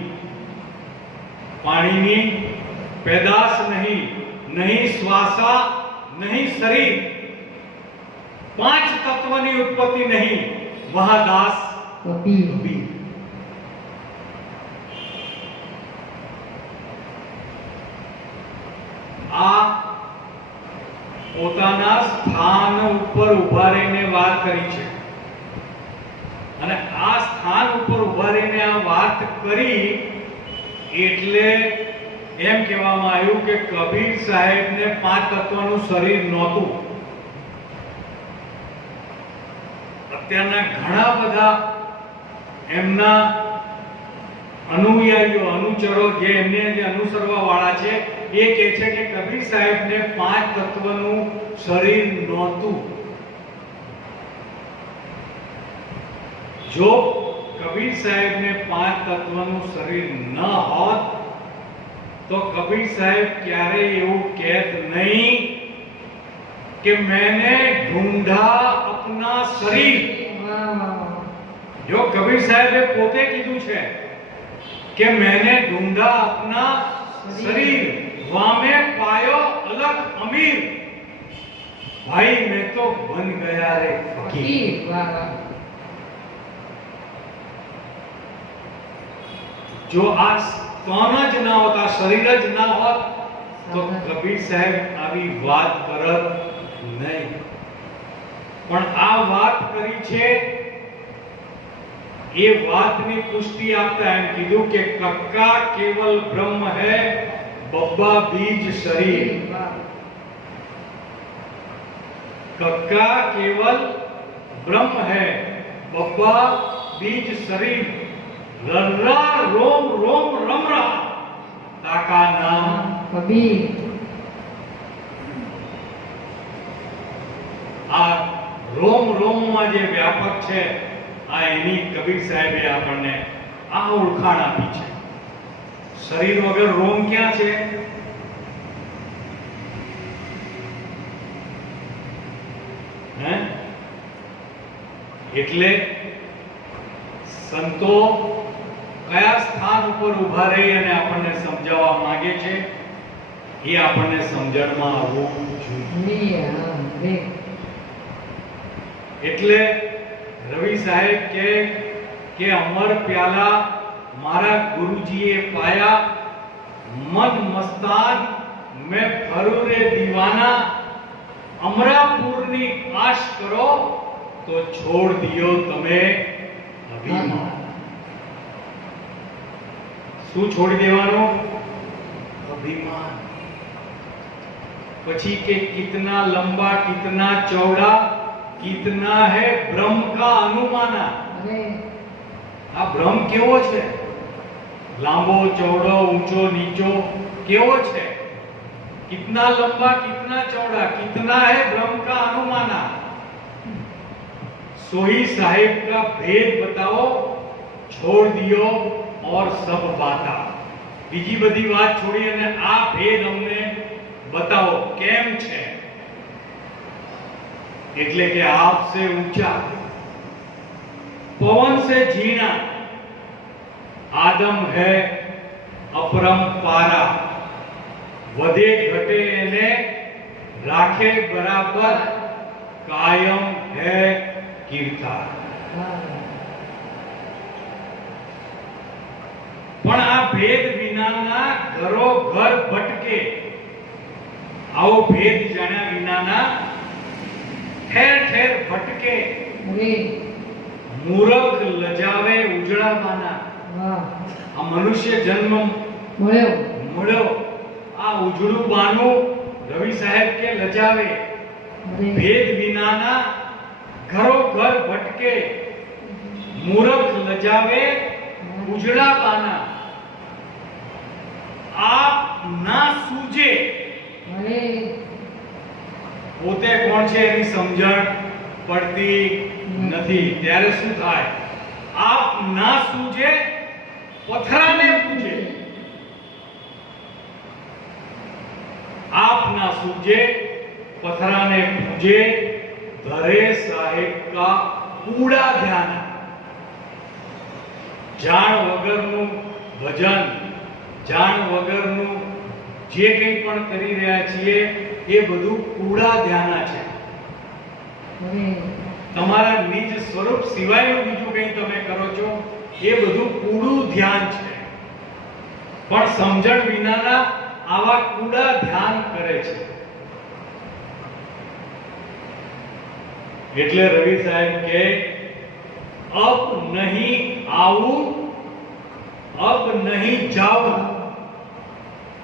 પાણીની પેદાશ નહીં, નહીં શ્વાસા, નહીં શરીર, पांच तत्वनी उत्पत्ति नहीं, वहां दास कबीर. आ પોતાના સ્થાન ઉપર ઉભા રહીને વાત કરી છે. અને આ સ્થાન ઉપર ઉભા રહીને આ વાત કરી એટલે એમ કહેવામાં આવ્યું કે કબીર સાહેબને પાંચ તત્વનું શરીર નહોતું. અત્યારના ઘણા બધા એમના અનુયાયીઓ, અનુચરો જે એમને જે અનુસરવા વાળા છે એ કહે છે કે કબીર સાહેબને પાંચ તત્વનું શરીર નહોતું. જો કબીર સાહેબને પાંચ તત્વનું શરીર ન હોત તો કબીર સાહેબ ક્યારેય એવું કહેત નહીં कि मैंने ढूंढा अपना शरीर. जो कबीर साहब ने पोते कीधु छे कि मैंने ढूंढा अपना शरीर, वामे पायो अलग अमीर, भाई मैं तो बन गया रे फकीर. जो आज तन ज ना होता, शरीर ज ना होत तो कबीर साहब આવી વાત કરત नहीं. પણ આ વાત કરી છે એ વાતની પુષ્ટિ આપતા એમ કીધું કે કક્કા કેવલ બ્રહ્મ है, बब्बा बीज शरीर. कक्का केवल ब्रह्म है, बब्बा बीज शरीर, रर्रा रोम रोम रमरा, ताका नाम कबीर. आ रोम रोम में जे व्यापक छे आ एनी कबीर साहेबे आपने आ ओळखाण आपी छे. शरीर वगर रोम क्या छे? हैं? એટલે સંતો કયા સ્થાન ઉપર ઊભા રહી અને આપણને સમજાવવા માંગે છે એ આપણને સમજણમાં આવવું જોઈએ. એટલે રવિ સાહેબ કે અમર પ્યાલા મારા ગુરુજીએ પાયા मन मस्तान मैं फरू रे दीवाना अमरापुरनी आश करो तो छोड़ दियो તમે અભિમાન શું છોડી દેવાનું અભિમાન પછી કે कितना लंबा कितना चौड़ा कितना है ब्रह्म का अनुमाना અરે આ બ્રહ્મ કેવો છે લાંબો ચોડો ઊંચો નીચો કેવો છે कितना लंबा कितना चौड़ा कितना है ब्रह्म का अनुमाना सोही साहेब का भेद बताओ छोड़ दियो और सब बाता बीजी बधी बात छोड़ी અને આ ભેદ અમને बताओ કેમ છે એટલે કે આપ से ऊंचा पवन से झीना आदम है अपरंपारा વધે ઘટે એને રાખે બરાબર કાયમ હે કીર્તા પણ આ ભેદ વિનાના ઘરો ઘર ભટકે આવો ભેદ જાણ્યા વિનાના ઠેર ઠેર ભટકે અરે મૂરખ લજાવે ઉજળામાંના વાહ આ મનુષ્ય જન્મ મળ્યો મળ્યો આ ઉજળું બાનું રવિ સાહેબ કે લજાવે અરે ભેદ વિનાના ઘરો ઘર ભટકે મૂરખ લજાવે ઉજળા બાના આપ ના સૂજે અરે પોતે કોણ છે એની સમજણ પડતી નથી ત્યારે શું થાય આપ ના સૂજે પથરાને પૂજે आप ना सूझे पथराने पूजे धरे साहेब का कूड़ा ध्यान जान वगरनु भजन जान वगरनु जे કંઈ પણ કરી રહ્યા છીએ એ બધું કૂડા ધ્યાના છે અરે તમારા નિજ સ્વરૂપ સિવાયનું બીજું કંઈ તમે કરો છો એ બધું કૂડું ધ્યાન છે પણ સમજણ વિનાના આવા કૂડા ધ્યાન કરે છે એટલે રવિ સાહેબ કે અબ નહીં આવું अब नहीं जाऊं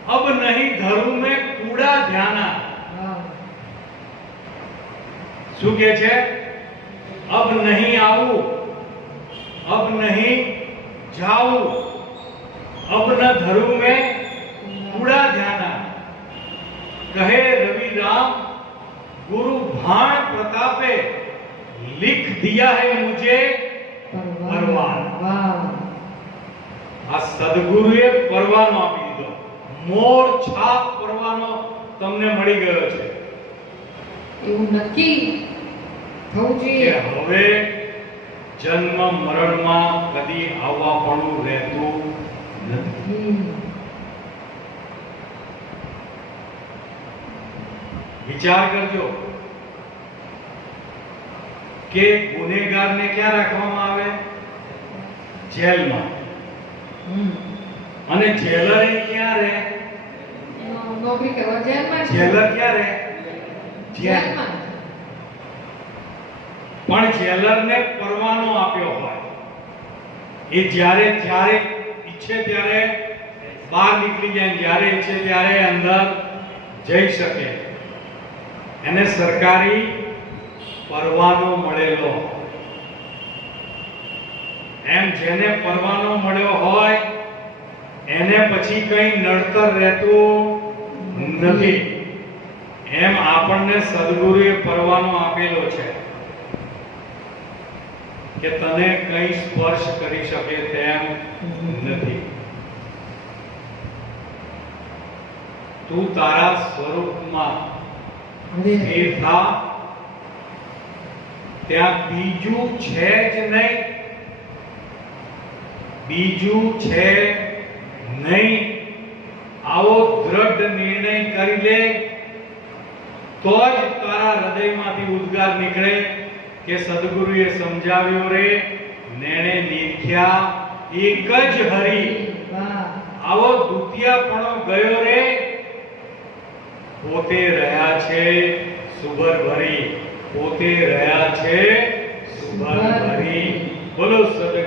अब नहीं धरू में कूड़ा ध्याना વાહ શું કે છે अब नहीं आऊं अब नहीं जाऊं अब न धरू में कूड़ा ध्याना कहे रवि राम गुरु भाण प्रतापे लिख दिया है मुझे પરવાન. વાહ આ સદગુરુએ પરવાનો આપી દીધો મોર છાપ પરવાનો તમને મળી ગયો છે એવું નક્કી થવું કે જોઈએ હવે જન્મ મરણમાં કદી આવવાપણું રહેતું નથી વિચાર કરજો કે ગુનેગારને ક્યાં રાખવામાં આવે જેલમાં અને જેલર એ ક્યાં રહે નોકરી કરવા જેલમાં જ. જેલર ક્યાં રહે જેલ જેલમાં જ. પણ જેલરને પરવાનો આપ્યો હોય એ જ્યારે જ્યારે ઈચ્છે ત્યારે બહાર નીકળી જાય જ્યારે ઈચ્છે ત્યારે અંદર જઈ શકે એને સરકારી પરવાનો મળેલો એમ જેને પરવાનો મળ્યો હોય એને પછી કઈ નડતર રહેતું નથી એમ આપણને સદગુરુએ પરવાનો આપેલો છે કે તને કઈ સ્પર્શ કરી શકે તેમ નથી તું તારા સ્વરૂપમાં અરે સ્થિર થા ત્યાં બીજું છે જ નહીં બીજું છે નહીં આવો દ્રઢ નિર્ણય કરી લે તો જ તારા હૃદયમાંથી ઉદ્ગાર નીકળે કે સદગુરુએ સમજાવ્યો રે નેણે નિખ્યા એક જ હરી વાહ આવો દ્વિતીયપણો ગયો રે પોતે રહ્યા છે સુભર ભરી, પોતે રહ્યા છે સુભર ભરી. બોલો સદા